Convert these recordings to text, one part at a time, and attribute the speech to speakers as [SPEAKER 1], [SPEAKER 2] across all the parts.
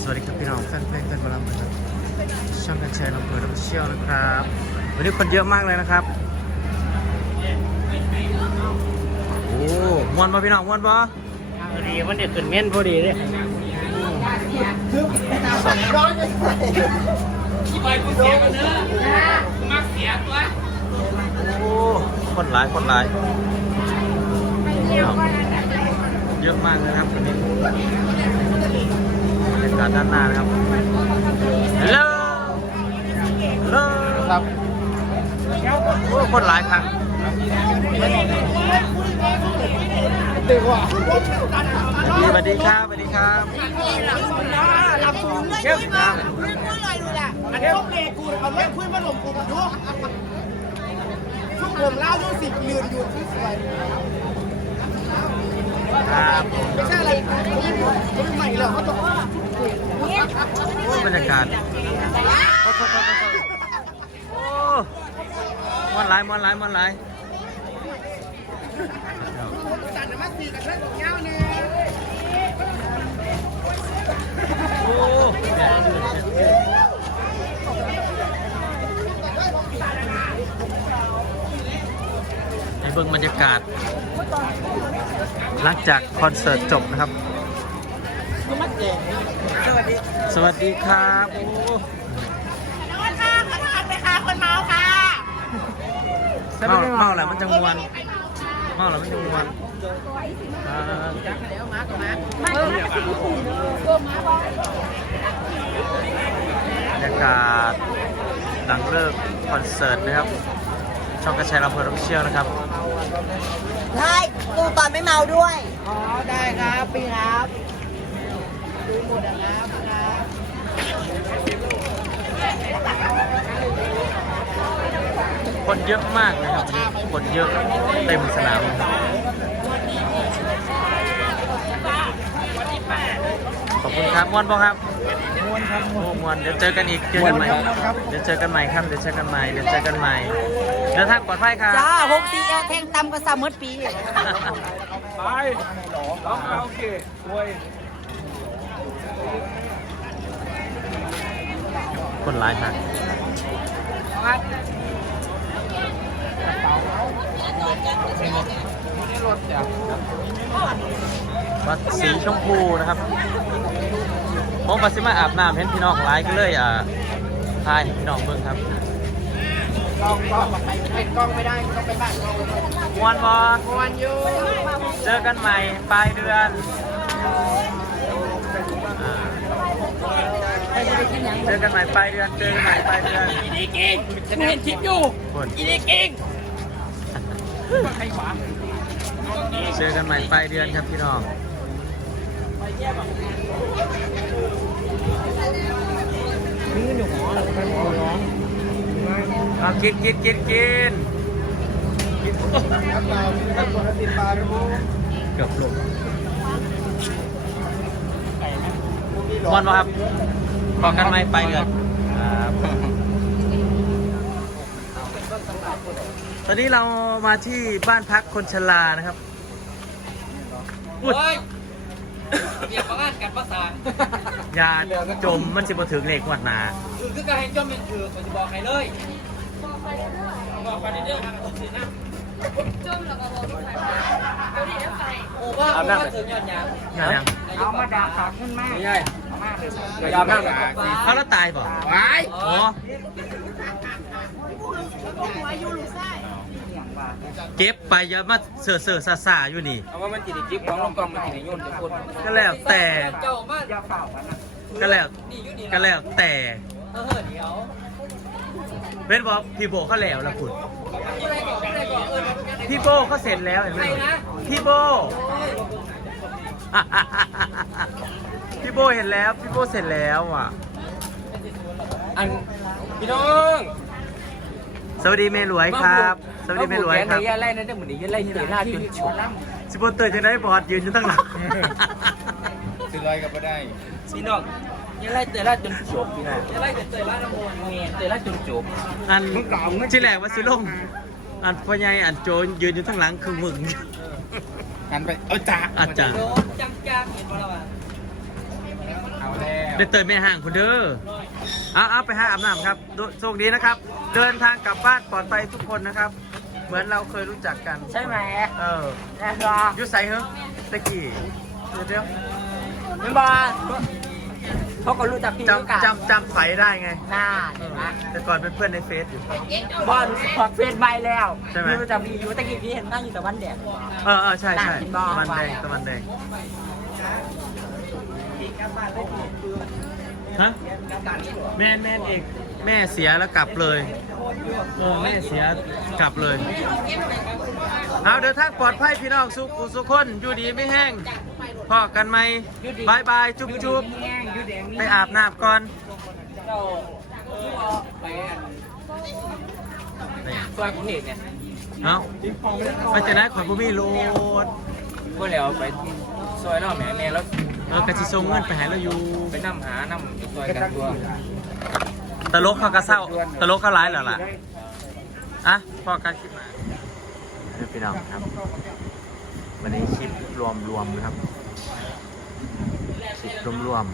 [SPEAKER 1] สวัสดีครับพี่น้องแฟนเพลงแฟนบอลลัมนะครับช่องกันแชร์ลำเพลินเชี่ยวนะครับวันนี้คนเยอะมากเลยนะครับโอ้มวนป่ะพี่น้องมวนป่ะพอดีมันเด็ดตื่นเม่นพอดีเลย
[SPEAKER 2] ที่ไปกูเสียกันเนอะกูมักเสียตัว
[SPEAKER 1] โอ้คนหลายคนหลายเยอะมากเลยครับวันนี้บรรยากาศด้านหน้านะครับฮัลโหลฮัลโหลครับโอ้คนหลายครั้งสวัสดีครับสวัสดีครับเก็บครับ
[SPEAKER 3] อันนี้ต้องเลกูเอาเล่นพื้นมาหลงกูมาดูช่วงผมเล่าดูสิยืนอยู่ที่สวย
[SPEAKER 1] ครับ
[SPEAKER 3] ไม่ใช่อะไรรุ่นใหม่เหรอเขาต้อง
[SPEAKER 1] โอ้บรรยากาศโอ้โทษโอ้มวนหลายมวนหลายมวนหลาย
[SPEAKER 3] สั่นมาสีกับเรื่องของเงาเนี่ย
[SPEAKER 1] โอ้ให้เบิ่งบรรยากาศหลังจากคอนเสิร์ตจบนะครับสวัสดีครับโอ้
[SPEAKER 3] น้องค่ะขอทานไปค่ะคนเมาค่ะ
[SPEAKER 1] เมาแล้วมันจะมวนเมาแล้วมันจะมวนบรรยากาศหลังเลิกคอนเสิร์ตนะครับช่องกระชายลำเพลินเชี่ยวนะครับ
[SPEAKER 4] ได้ดูตอนไม่เมาด้วย
[SPEAKER 3] อ๋อได้ครับปีครับดูหมดแล้วครับ
[SPEAKER 1] คนเยอะมากเลยครับคนเยอะเต็มสนามขอบคุณครับมวนป่ะครับมวนครับมวนเดี๋ยวเจอกันอีกเจอกันใหม่เดี๋ยวเจอกันใหม่ครับเดี๋ยวเจอกันใหม่เดี๋ยวเจอกันใหม่เดินทางปลอดภัยครับ
[SPEAKER 4] จ้า6 4 L แทงตำกระซามืดปี
[SPEAKER 2] ไปโอเคโว้ย
[SPEAKER 1] คนร้ายครับวัดสีชมพูนะครับผมปัสสิมาอาบน้ำเห็นพี่น้องร้ายก็เลยทายให้พี่น้องเบิ่งครับ
[SPEAKER 3] กล้องไปเป็นกล้องไม่ได้ต้องไปบ้านกล้อง
[SPEAKER 1] มวนบอล
[SPEAKER 3] วันอยู่
[SPEAKER 1] เจอกันใหม่ปลายเดือนเจอกันใหม่ปลายเดือนเจอกันใหม่ปลายเดือน
[SPEAKER 2] อีนี่เก่งฉันเห็นคลิปอยู่
[SPEAKER 1] คน
[SPEAKER 2] อีนี่เก่งใครวะ
[SPEAKER 1] เจอกันใหม่ปลายเดือนครับพี่น้องเอากิน
[SPEAKER 3] ครับเราถ้าคนติดปลาดู
[SPEAKER 1] เกือบลงมวนมาครับบอกกันไหมปลายเดือนตอนนี้เรามาที่บ้านพักคนชรานะครับ
[SPEAKER 2] เฮ้ยเรียกประกันกันภาษา
[SPEAKER 1] อย่าจมมันสิบ่ถึงเลขวัดนา
[SPEAKER 2] คือการให้จอมเป็นคือผมจะบอกใครเลยบอกไปเรื่องทางสินะจมแล้วก็บอกไปโอ้ว่าถึงยอดยาง
[SPEAKER 1] อย่างยัง
[SPEAKER 3] เอามาด่าขาขึ้นมาก
[SPEAKER 2] ไม่ใช่ยอมนั่งเลย
[SPEAKER 1] เขาแล้วตายเปล่า
[SPEAKER 2] ไป
[SPEAKER 1] อ๋อเก็บไปเยอะมาเสือซาอยู่นี่
[SPEAKER 2] เอาว่ามันจิตจิ๊บของลงกองมันจิตยุ่นจะพูด
[SPEAKER 1] ก็แล้วแต่
[SPEAKER 2] เจ้ามา
[SPEAKER 1] ก็แล้วแต่
[SPEAKER 2] เดี๋ยว
[SPEAKER 1] เว้นบอกพี่โบเขาแล้วละคุณ
[SPEAKER 2] อะไรก่อน
[SPEAKER 1] พี่โบเขาเสร็จแล้วเห็นไหมพี่โบ พี่โบเห็นแล้วพี่โบเสร็จแล้วอ่ะ
[SPEAKER 2] อันพี่น้อง
[SPEAKER 1] สวัสดีเมรวยครับ สวัสดีเมรวยครับ
[SPEAKER 2] แย่ไล่นั่นได้เหมือนนี้ไล่ที่หน้าจนฉุด
[SPEAKER 1] สิบโบเตอร์จะได้บอดยืนอยู่ตั้งหลัง
[SPEAKER 3] ซื้อลอยกับไม่ได้
[SPEAKER 2] พี่น้องยังไล่เตะไล่จนจบพี่น้องยังไล่เตะไล่ละมวนเงี้ยเตะไล่จนจบ
[SPEAKER 1] อันที่แรกว่าสิลงอันพ่อใหญ่อันโจรยืนอยู่ทั้งหลังคือมึง
[SPEAKER 3] หันไปเอาจ่า
[SPEAKER 1] อาจารย์
[SPEAKER 2] โดนจังๆเห็นป่ะล่ะ
[SPEAKER 3] เอา
[SPEAKER 1] ได้เติมแม่ห่างคุณเด้อเอาไปหาอาบน้ำครับโชคดีนะครับ เดินทางกลับบ้านปลอดภัยทุกคนนะครับ เหมือนเราเคยรู้จักกัน
[SPEAKER 2] ใช่ไหม
[SPEAKER 1] แน่นอยุใส่เหรอตะกี้เดี๋ยว
[SPEAKER 2] ไม่บอลเขาก็รู้จักพี่รู้กัน
[SPEAKER 1] จำไฟได้ไง
[SPEAKER 2] หน้าเห็นไหม
[SPEAKER 1] แต่ก่อนเป็นเพื่อนในเฟซอยู่
[SPEAKER 2] บอลขอเฟซใบแล้ว
[SPEAKER 1] ใช่ไหม
[SPEAKER 2] รู้จักพี่อยู่ตะกี้พี่เห็นนั่งอยู่แต่วันแดด
[SPEAKER 1] ใช่
[SPEAKER 2] น่ากินบ้าง
[SPEAKER 1] ตะวันแดงตะวันแดงฮะแม่เอกแม่เสียแล้วกลับเลยแม่เสียกลับเลยเอาเดินทางปลอดภัยพี่น้องสุขคนอยู่ดีไม่แห้งพอกันไหมบายบายจุ๊บไปอาบน้ำก่อน
[SPEAKER 2] ซอยกรุงเทพเนี่ย
[SPEAKER 1] เอาไปจะได้ขอยผู้มีโลด
[SPEAKER 2] ก็แล้วไปซอยเราแม่แล้ว
[SPEAKER 1] กระชิส่งเงินไปหาเราอยู่
[SPEAKER 2] ไปนั่งหานั่งซอยกันตัว
[SPEAKER 1] ตลกเขากระเศร้าตลกเขาร้ายเหรอล่ะอ่ะพอการคลิปมาพี่น้องครับวันนี้คลิปรวมนะครับคลิปรวม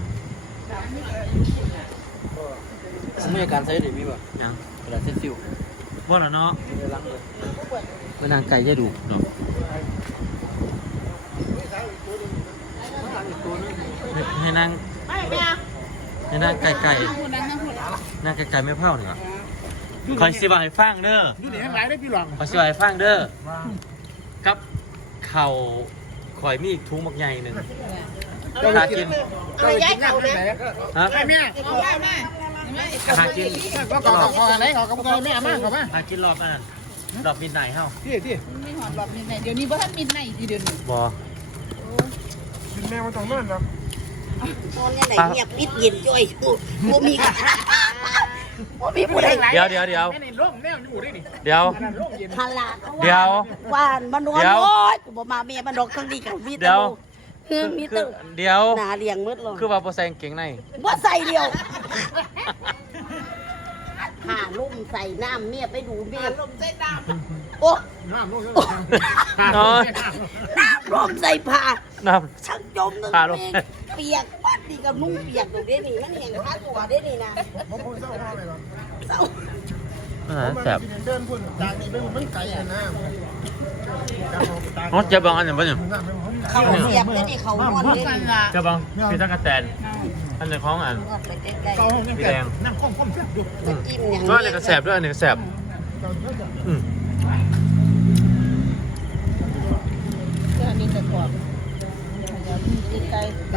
[SPEAKER 2] สมัยการใช้เดี๋ยวมีป่ะ
[SPEAKER 1] ยัง
[SPEAKER 2] กระดาษเซ็ตซิล
[SPEAKER 1] บ่เหรอเนาะมานางไก่จะดูเนาะให้นางนางไก่นางไก่ไม่เผาเนี่ยคอยสิบายฟังเด้อ
[SPEAKER 3] อยู่ไหนทั้งหลายได้พี่หลวง
[SPEAKER 1] ขอสิบายฟังเด้อกับเข่าข่อยมีอีกทุงบักใหญ่หนึ่งหากิน
[SPEAKER 3] ก็ไปกินน้ำที่ไหน
[SPEAKER 1] ฮะ
[SPEAKER 3] ไอ้แม่
[SPEAKER 1] หากิน
[SPEAKER 3] ก็ขออะไรขอกระปุกแม่มากขอมา
[SPEAKER 1] หากินรอบนั้นรอบมิดไหนเฮ้า
[SPEAKER 3] ที่
[SPEAKER 5] ไม่หอดรอบมิดไนเดี๋ยวนี้บ่ทันมิดไนอีเดี๋ยวนี้
[SPEAKER 1] บอ
[SPEAKER 3] กินแม่มาต้องนั่นนะ
[SPEAKER 4] ตอนนี้ไหนเงียบมิดเย็นจ้อยพูดบ่มีบ่มีผู้ใด
[SPEAKER 1] เดี๋ยว
[SPEAKER 3] แม่ในร่มแนวอยู่ได้นี่
[SPEAKER 1] เดี๋ยว
[SPEAKER 3] ร่มเย็น
[SPEAKER 4] พละ
[SPEAKER 1] เดี๋ยว
[SPEAKER 4] ว่านมันนวล
[SPEAKER 1] เดี๋ยว
[SPEAKER 4] โอ้ยกูบ่มาเมียมันดอกทั้งดีกับมี
[SPEAKER 1] เดี๋
[SPEAKER 4] ตะ
[SPEAKER 1] ยว
[SPEAKER 4] คือมี
[SPEAKER 1] คื
[SPEAKER 4] ตะ
[SPEAKER 1] อเดี๋ยว
[SPEAKER 4] หนาเลี้ยงมืดลง
[SPEAKER 1] คือว่าโปรแซงเก่งใน
[SPEAKER 4] บ่ใส่เดียวผ่าลุ่มใส่น้ำเมียไปดูเมียลุ่มใส่น้ำโอ้
[SPEAKER 3] น้ำร่ม
[SPEAKER 1] น้อย
[SPEAKER 4] น้ำลุ่มใส่ผ้า
[SPEAKER 1] น้
[SPEAKER 4] ชักจมหนึ่ง
[SPEAKER 1] ผ่าลง
[SPEAKER 4] เปียกปัดดีกับนุ่งเปียกตรงนี้นี่มันเห็นข้าตัวได้นี่นะ
[SPEAKER 3] ผมพูดเศร้ามากเลยหรอ
[SPEAKER 4] เศร้า
[SPEAKER 1] ำแสบ
[SPEAKER 3] เดินพุ่นจากนี้ไปมันไกลนะ
[SPEAKER 1] อ๋อเจะบังอันไหนบ้างเนี่ย
[SPEAKER 4] เขาเสียบได้นี่เขานวดได้นี่
[SPEAKER 1] เจะบังพี่ตะกะแตนอันไหนของอัน
[SPEAKER 4] นวดไปใกล้
[SPEAKER 3] เขาห้องนั่งแต่นั่งคล่อมเสียบอยู่
[SPEAKER 4] ๆจะจิ้มอย่าง
[SPEAKER 1] ก็อันไหนกระแสบด้วยอันไหนกระแสบอืม
[SPEAKER 5] อันนี้จะกรอบกินไก่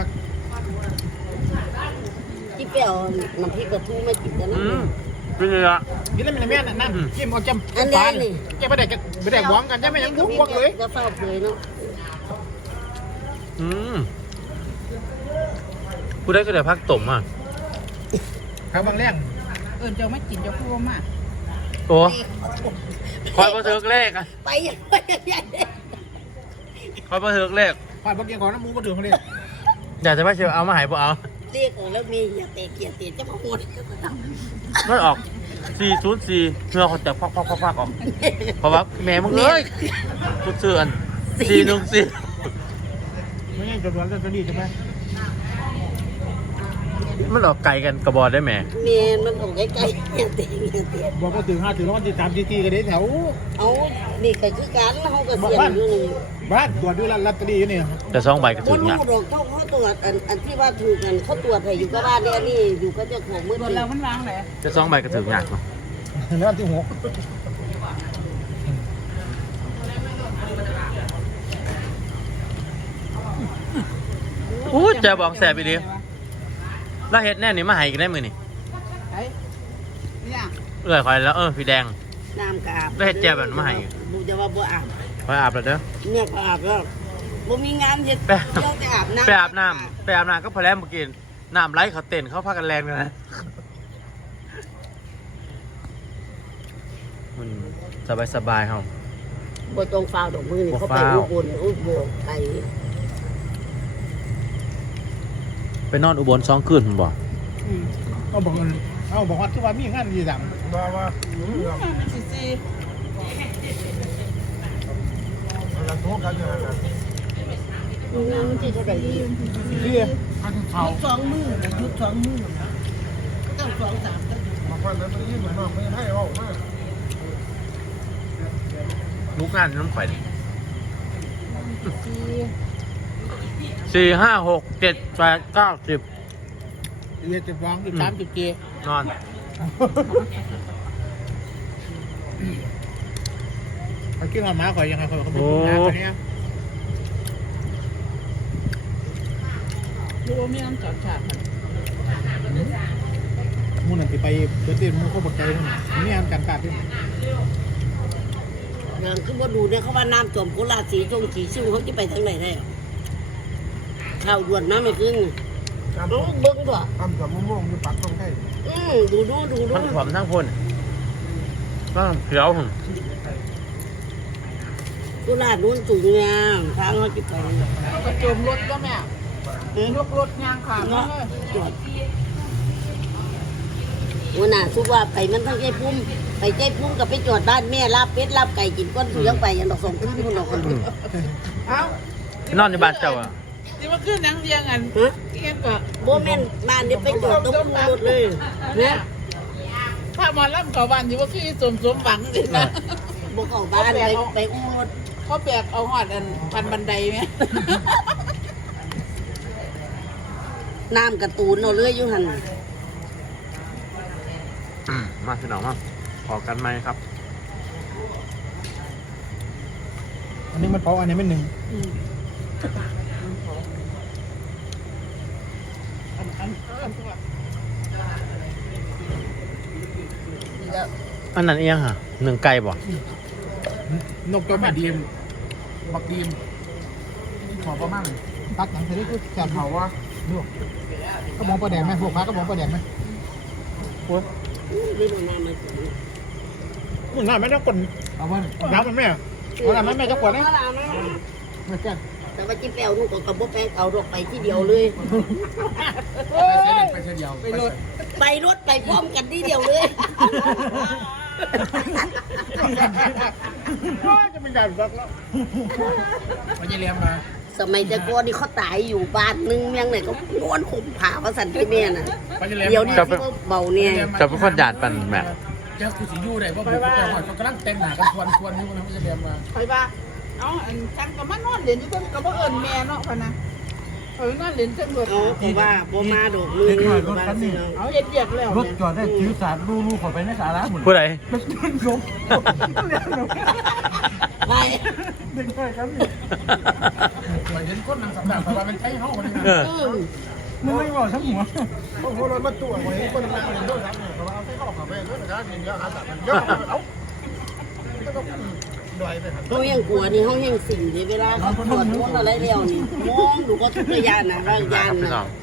[SPEAKER 4] จิ้มเปรี้ยวน้ำพริกกระทู้ไม่กินกันนะ
[SPEAKER 1] เป็นไงล่ะ
[SPEAKER 3] กินแล้วมันแม่นั่นจิ้มเอาจิ้มแกไม่ได้หวังกันจะไม่ยังบุกบักเลย
[SPEAKER 4] จะเฝ้าเผยเนาะ
[SPEAKER 1] ผู้ได้ก็ได้พักต่มอ่ะ
[SPEAKER 3] ครับบางแรง
[SPEAKER 5] เจ้าไม่กินเจ้าพูดมาก
[SPEAKER 1] โอ้คอยประเทิกเลขอ่ะ
[SPEAKER 4] ไปอย่างใหญ่
[SPEAKER 1] คอยประเทิกเลข
[SPEAKER 3] ผ่านบางเกียงของน้ำมูกระเดืองเลย
[SPEAKER 1] อยากจะไม่เชื่อเอามาหายบ่เอา
[SPEAKER 4] เรียกแล้วมีอย่าเตะเกียร์เตะจะมาโหด
[SPEAKER 1] มันออก404เพื่อเขาจะพักออกเพราะว่าแม่มึงเลยทุกเสื่อน414
[SPEAKER 3] ไม่ใช่จำนวนจะดีใช่ไหม
[SPEAKER 1] มันออกไกลกันกระบอกได้ไหม
[SPEAKER 4] เมียนมันออกใกล้ๆอย่าเตะอย่าเตะ
[SPEAKER 3] บอกว่าถึง5ถึง3 4กันได้แถว
[SPEAKER 4] เอานี่ก็คือการเขาก็เสียนอยู่นี่
[SPEAKER 3] บ้านตรวจดูลอตเตอรี่นี่
[SPEAKER 1] แต่2ใบก็
[SPEAKER 4] บ
[SPEAKER 1] ถึ
[SPEAKER 4] น
[SPEAKER 1] ง
[SPEAKER 4] นู้
[SPEAKER 1] อ่ะ
[SPEAKER 4] นดอกเขาตรวจอันที่ว่าถูกกันเขาตรวจให้อยู่กับบ้านเนี่ยนี่อยู่ก็จะของมืด
[SPEAKER 5] โดนแล้วมันวางแหละ
[SPEAKER 1] แต่2ใบก็ถึงอ่ะ
[SPEAKER 3] แล้วที่6
[SPEAKER 1] อู้เจะบอกแสบไปดิแล้วเฮ็ดแน่นี่มาใหายกันได้มือนี่
[SPEAKER 5] เนี่ย
[SPEAKER 1] คอยแล้วพี่แดง
[SPEAKER 4] น้ำกอาบ
[SPEAKER 1] แล้วเฮ็ดแจ่วแบบนั้นมาให้
[SPEAKER 4] บุจะว่าบ่อาบ
[SPEAKER 1] คอยอาบแล้วเด้อ
[SPEAKER 4] เนี่ยก็อาบแล้วบ่มีงานเฮ็ด
[SPEAKER 1] ไป
[SPEAKER 4] เที่ยวแต่อาบน้ำ
[SPEAKER 1] ไปอาบน้ำก็พอแล้วเมื่อกี้น้ำไหลเขาเต้นเขาพากันแรงกันนะมันสบายๆเขา
[SPEAKER 4] บ่ตรงฟาวดอกมือนี่
[SPEAKER 1] บ่
[SPEAKER 4] เขาไป
[SPEAKER 1] ฟ้าว
[SPEAKER 4] อุบลไป
[SPEAKER 1] ไปนอนอุบล2 คืนผมบอก
[SPEAKER 3] เอาบอกว่าที่ว่ามีงานดีจังบอกว่า
[SPEAKER 5] ซี
[SPEAKER 3] เราโทษกันอย่างนั้น
[SPEAKER 4] งานที่เท่าไหร่ดี
[SPEAKER 3] เรียเขา
[SPEAKER 5] สองมือยุดสองมือต้องสองสามต้อง
[SPEAKER 3] บางวันนั้นมันยิ่งเหมือนน้องไม่ให้ออกมาก
[SPEAKER 1] ลูกงานน้ำไป
[SPEAKER 5] สี่
[SPEAKER 1] 4 5 6 7 8 9 10
[SPEAKER 3] เรียจะฟ้องอยู่30 เจ
[SPEAKER 1] นอน
[SPEAKER 3] เขาคิดว่าม้าข่อยยังไงข่อยเขาเป็นผู้งานคนนี้
[SPEAKER 5] ดูมีน้ำจอดฉาก
[SPEAKER 3] มูนั่นที่ไปเพื่อเต้นมูเขาบอกใจมันนี่อันการการที่
[SPEAKER 4] อย่างคือบ่ดูเนี่ยเขาว่าน้ำท่วมโคราชสีชงสีชิ่งเขาจะไปทางไหนได้ข่าวด่วนน้ำไม่ขึ้นเบิ้งตัว
[SPEAKER 3] ทำกับมะม่วงอยู่ปากต้องให้
[SPEAKER 4] ดู
[SPEAKER 1] มันถ่วมทั้งคนก็เขียวหึ
[SPEAKER 4] โคราชนู้นสูงงามทางเขาจะไป
[SPEAKER 5] กระโจมรถก็แม่ยกรถยางขาด
[SPEAKER 4] เนาะจอดวันน่ะทุกว่าไปมันทั้งใจพุ่มไปใจพุ่มกับไปจอดบ้านแม่ลาบเป็ดลาบไก่กินก้อนเสียงไปอย่างดอกสองขึ้นคนดอกคน
[SPEAKER 5] เอ้าน
[SPEAKER 1] อนในบ้านเจ้าอ่ะ
[SPEAKER 5] ที่ว่าขึ้นนังเรียงกันเรียงก็
[SPEAKER 4] โบแม่นบ้านนี่ไปจอดตรงพุ่มรถเลยเนี่ย
[SPEAKER 5] ถ้ามาล่ำเขาบ้านที่ว่าขึ้นสมหวังเลยนะ
[SPEAKER 4] บกเข้าบ้านไปอุ้มรถ
[SPEAKER 5] เขาแบกเอาหอดอันพันบันไดไหม
[SPEAKER 4] น้ำการ์ตูนเราเลื่อยอยู่หัน
[SPEAKER 1] มาพี่น้องมาขอกันไหมครับ
[SPEAKER 3] อันนี้มันเพราะอันนี้ไม่หนึ่ง
[SPEAKER 1] อันนั้นเอียงฮะหนึ่งไก่บ่
[SPEAKER 3] นกตัวแม่ดีมบักดีมหอมประมาณตักหนังเสร็จก็แกมเผาว่าดูก็มองประแดงไหมพวกพระก็มองประแดงไหมโอ้ย
[SPEAKER 4] นี่มันน้ำมัน
[SPEAKER 3] มึงน่าไม่ต้องกดเอาว่าน้ำมันแม่เอาน้ำมันแม่จะกดนะไม่แก่
[SPEAKER 4] แต่ว่าจิ้มแป้วลูกกับบ่แป้งเอาดอกไปที่เดียวเลย
[SPEAKER 3] ไปเดียวไปรถ
[SPEAKER 4] ไปรถไปพร้อมกันที่เดียวเลย
[SPEAKER 3] จะเป็นการรักแล้วมันจะเลี้ยงมา
[SPEAKER 4] สมัยแต่ก่อนนี่เขาตายอยู่บ้านนึงเมียงไหนก็นอนข่มผาว่าสันที่แม่น่ะเดี๋ยวนี้ที่เบาเนี่ย
[SPEAKER 1] จะเป็นคนหยาดปันแม่
[SPEAKER 3] เจ้าคือสิยู่ได้เพราะผมแต่ว่าเขากำลังเต็มหนากันควรนี่มันจะเลี้ยงมา
[SPEAKER 5] ไปบ้าเอาอันฉันก็มานอนเล่นอยู่ต้นก็บ่เอิญแม่เนาะพะนะนอนเล่นเส้นรถ
[SPEAKER 4] เอาผมว่าบ่มาดอกเลยบ้านสิเนาะ
[SPEAKER 5] เอาเย็ดแล้ว
[SPEAKER 3] รถจอดได้จื้อสารลูกขอไปในสาระหมด
[SPEAKER 1] ผู้ใด
[SPEAKER 3] มันเป็นลม
[SPEAKER 4] ไป
[SPEAKER 3] เด็กน้อยครับไปเห็นคนนางสำนักแต่ว่ามันใช้ห้องคนนึง มึงไม่บอกทั้งหัวโอ้โหรถมาตัวไว้คนละคนด้วยครับแต่ว่าเอาใส่ข้าวขาไปด้วยนะครับเยอะหาสัตว์เยอะเอาดอยไปครับ
[SPEAKER 4] เขายังกลัวนี่เขายังสิ่งที่เวลาเขาตรวจคนอะไรเลี้ยวนี่มองดูก็ทุกระยะนะว่ายานนะ